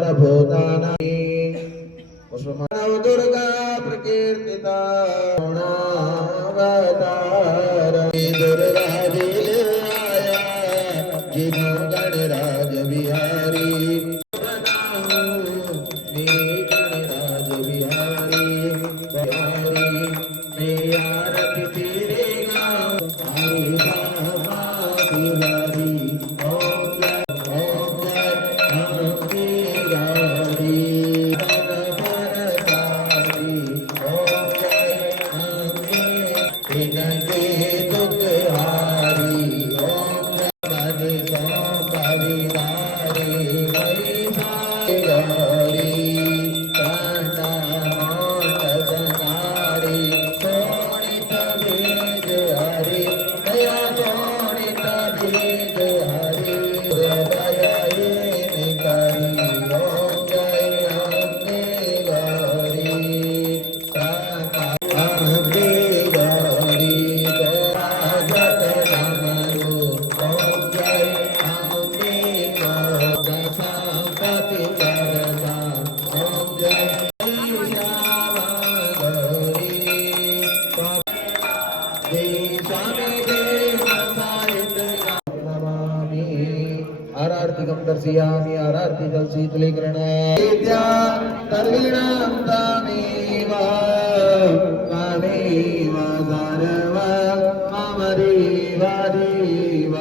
सर्वभूतानां नव दुर्गा प्रकीर्तिता दुर्गा दिल आया जिनो गणराज बिहारी गणराज बिहारी बिहारी मेरी आरती तेरे गाँव आई बाबा बिहारी ओम जय नमस्ते गारी आरार्तिकं दर्शयामि आरार्तिकं शीतलीकरणाय तर्विणां तामेव कामेव सर्व मम देवादेव